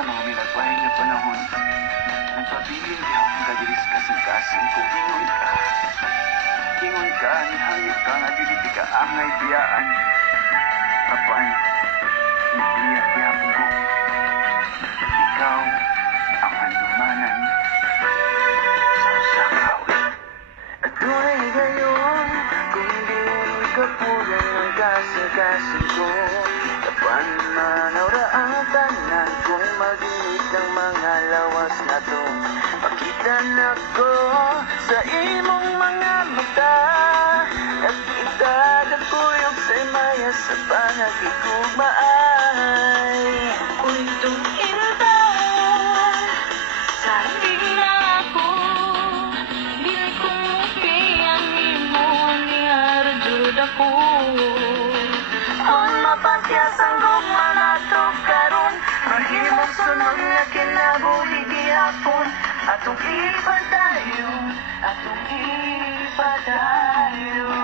sa mga minagbahay nga panahon, nagpabilin gihapon ka diri sa kasing-kasing ko. Ingon ka, nihangit ka nga dili ti ka angay biyaan. Apan, nibiyak gihapon ko. Ikaw ang handumanan sa usakaw. At tunay ngayon, kung di kapulan ng kasing-kasing ko, tapan manaw ra ang tanan kung mag-init ng mga lawas na to. Makita na ko sa imong mga mata, at itagad kuyog sa maya sa panagigugmaay. Untong intaon, saling na ako, bilay kong upiyang imo niya rajud ako. Kung mapatyasang gumanato karon, mahimong sunod nga kinabuhi gihapon. Atong ipadayon, atong ipadayon.